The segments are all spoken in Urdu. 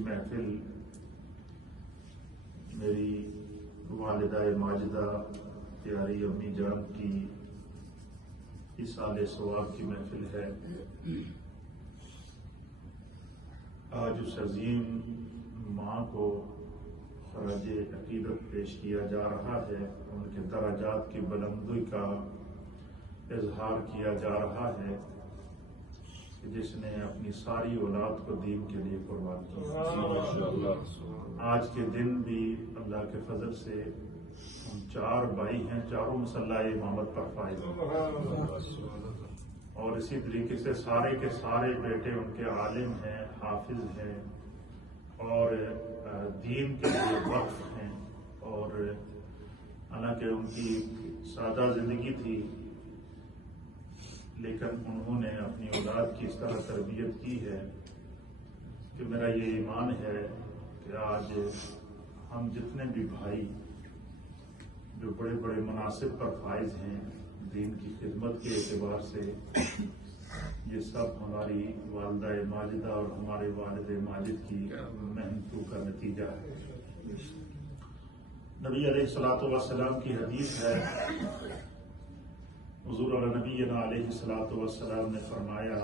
محفل میری والدہ ماجدہ پیاری امی جان کی اصالِ ثواب کی محفل ہے۔ آج اس عظیم ماں کو خراج عقیدت پیش کیا جا رہا ہے، ان کے درجات کی بلندی کا اظہار کیا جا رہا ہے کہ جس نے اپنی ساری اولاد کو دین کے لیے قربان کیا۔ آج کے دن بھی اللہ کے فضل سے ہم 4 بھائی ہیں، چاروں مسلح امامت پر فائز ہیں، اور اسی طریقے سے سارے کے سارے بیٹے ان کے عالم ہیں، حافظ ہیں اور دین کے لیے وقف ہیں۔ اور حالانکہ ان کی سادہ زندگی تھی، لیکن انہوں نے اپنی اولاد کی اس طرح تربیت کی ہے کہ میرا یہ ایمان ہے کہ آج ہم جتنے بھی بھائی جو بڑے بڑے مناصب پر فائز ہیں دین کی خدمت کے اعتبار سے، یہ سب ہماری والدہ ماجدہ اور ہمارے والد ماجد کی محنتوں کا نتیجہ ہے۔ نبی علیہ الصلوۃ والسلام کی حدیث ہے، حضور علی نبینا علیہ الصلوۃ والسلام نے فرمایا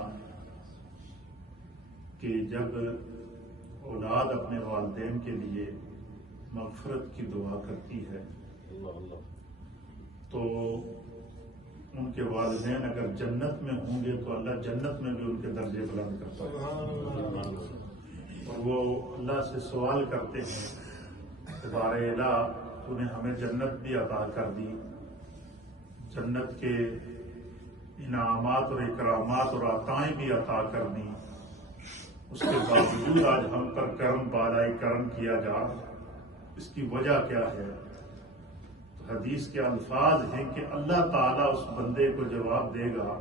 کہ جب اولاد اپنے والدین کے لیے مغفرت کی دعا کرتی ہے تو ان کے والدین اگر جنت میں ہوں گے تو اللہ جنت میں بھی ان کے درجے بلند کرتا ہے، اور وہ اللہ سے سوال کرتے ہیں کہ بار الہ تو نے ہمیں جنت بھی عطا کر دی، جنت کے انعامات اور اکرامات اور عطائیں بھی عطا کر دی، اس کے باوجود آج ہم پر کرم بالائے کرم کیا جا، اس کی وجہ کیا ہے؟ تو حدیث کے الفاظ ہیں کہ اللہ تعالیٰ اس بندے کو جواب دے گا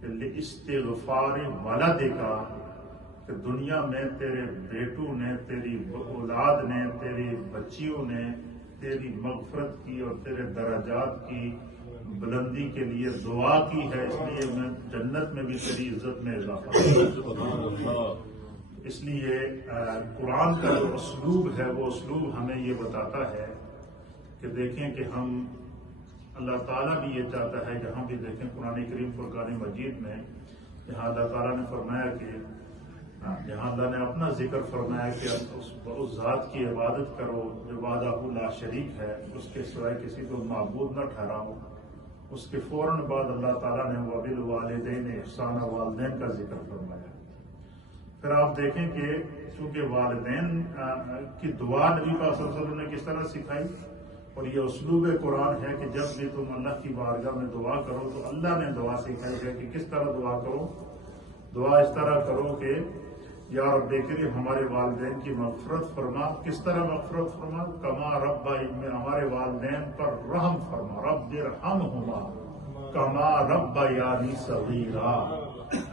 کہ استغفار ولدک، کہ دنیا میں تیرے بیٹوں نے، تیری اولاد نے، تیری بچیوں نے تیری مغفرت کی اور تیرے درجات کی بلندی کے لیے دعا کی ہے، اس لیے میں جنت میں بھی تیری عزت میں اضافہ کروں۔ اس لیے قرآن کا جو اسلوب ہے وہ اسلوب ہمیں یہ بتاتا ہے کہ دیکھیں کہ ہم، اللہ تعالیٰ بھی یہ چاہتا ہے کہ ہم بھی دیکھیں قرآن کریم فرقان مجید میں جہاں اللہ تعالیٰ نے فرمایا کہ جہاں اللہ نے اپنا ذکر فرمایا کہ اس ذات کی عبادت کرو جو وحدہ لا شریک ہے، اس کے سوائے کسی کو معبود نہ ٹھہراؤ، اس کے فوراً بعد اللہ تعالیٰ نے وبالوالدین احسانا، والدین کا ذکر فرمایا۔ پھر آپ دیکھیں کہ چونکہ والدین کی دعا نبی پاک صلی اللہ علیہ وسلم نے کس طرح سکھائی، اور یہ اسلوب قرآن ہے کہ جب بھی تم اللہ کی بارگاہ میں دعا کرو تو اللہ نے دعا سکھائی ہے کہ کس طرح دعا کرو۔ دعا اس طرح کرو کہ یا رب کریم ہمارے والدین کی مغفرت فرما۔ کس طرح مغفرت فرما؟ کما رب، ہمارے والدین پر رحم فرما، رب ارحمہما کما ربیانی صغیرا،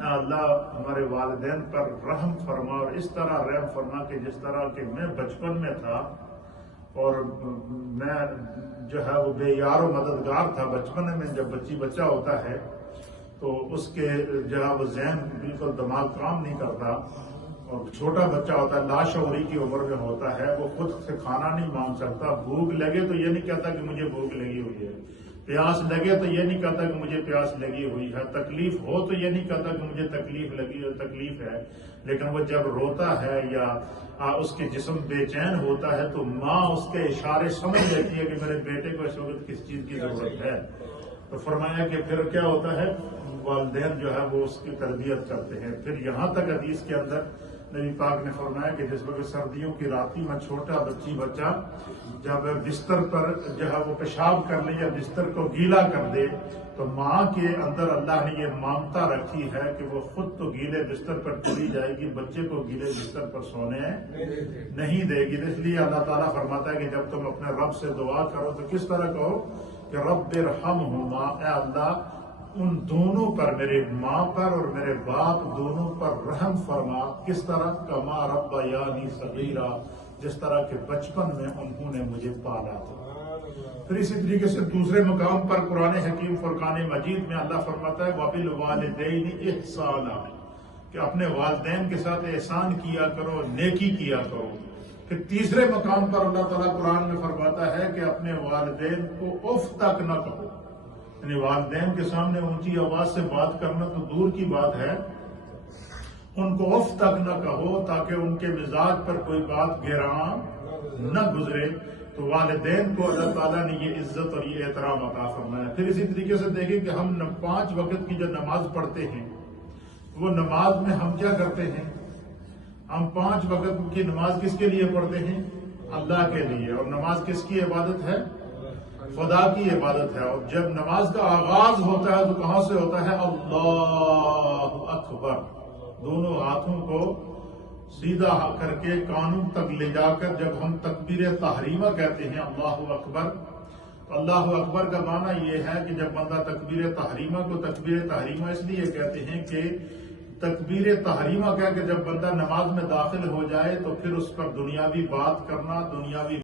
اللہ ہمارے والدین پر رحم فرما، اور اس طرح رحم فرما کہ جس طرح کہ میں بچپن میں تھا اور میں جو ہے وہ بے یار و مددگار تھا، بچپن میں جب بچہ ہوتا ہے تو اس کے جو ہے وہ ذہن بالکل دماغ کام نہیں کرتا، اور چھوٹا بچہ ہوتا ہے لاشعوری کی عمر میں ہوتا ہے، وہ خود سے کھانا نہیں مانگ سکتا، بھوک لگے تو یہ نہیں کہتا کہ مجھے بھوک لگی ہوئی ہے، پیاس لگے تو یہ نہیں کہتا کہ مجھے پیاس لگی ہوئی ہے، تکلیف ہو تو یہ نہیں کہتا کہ مجھے تکلیف ہے، لیکن وہ جب روتا ہے یا اس کے جسم بے چین ہوتا ہے تو ماں اس کے اشارے سمجھ لیتی ہے کہ میرے بیٹے کو اس وقت کس چیز کی ضرورت ہے۔ تو فرمایا کہ پھر کیا ہوتا ہے، والدین جو ہے وہ اس کی تربیت کرتے ہیں۔ پھر یہاں تک حدیث کے اندر نبی پاک نے فرمایا کہ جس وقت سردیوں کی راتی میں چھوٹا بچہ جب بستر پر جو ہے وہ پیشاب کر لے یا بستر کو گیلا کر دے تو ماں کے اندر اللہ نے یہ مامتا رکھی ہے کہ وہ خود تو گیلے بستر پر چلی جائے گی، بچے کو گیلے بستر پر سونے نہیں دے گی۔ اس لیے اللہ تعالیٰ فرماتا ہے کہ جب تم اپنے رب سے دعا کرو تو کس طرح کہو کہ رب ارحمہما، اے اللہ ان دونوں پر، میرے ماں پر اور میرے باپ دونوں پر رحم فرما۔ کس طرح؟ کما ربیانی صغیرا، جس طرح کہ بچپن میں انہوں نے مجھے پالا تھا۔ پھر اسی طریقے سے دوسرے مقام پر قرآن حکیم فرقان مجید میں اللہ فرماتا ہے وَبِالْوَالِدَيْنِ إِحْسَانًا، کہ اپنے والدین کے ساتھ احسان کیا کرو، نیکی کیا کرو. پھر تیسرے مقام پر اللہ تعالیٰ قرآن میں فرماتا ہے کہ اپنے والدین کو اف تک نہ کہو. یعنی والدین کے سامنے اونچی آواز سے بات کرنا تو دور کی بات ہے، ان کو اف تک نہ کہو تاکہ ان کے مزاج پر کوئی بات گراں نہ گزرے. تو والدین کو اللہ تعالیٰ نے یہ عزت اور یہ احترام عطا فرمایا. پھر اسی طریقے سے دیکھیں کہ ہم 5 وقت کی جو نماز پڑھتے ہیں، وہ نماز میں ہم کیا کرتے ہیں؟ ہم 5 وقت کی نماز کس کے لیے پڑھتے ہیں؟ اللہ کے لیے. اور نماز کس کی عبادت ہے؟ خدا کی عبادت ہے. اور جب نماز کا آغاز ہوتا ہے تو کہاں سے ہوتا ہے؟ اللہ اکبر. دونوں ہاتھوں کو سیدھا کر کے کانوں تک لے جا کر جب ہم تکبیر تحریمہ کہتے ہیں اللہ اکبر، تو اللہ اکبر کا معنی یہ ہے کہ جب بندہ تکبیر تحریمہ کو تکبیر تحریمہ اس لیے کہتے ہیں کہ تکبیر تحریمہ کہہ کے جب بندہ نماز میں داخل ہو جائے تو پھر اس پر دنیاوی بات کرنا، دنیاوی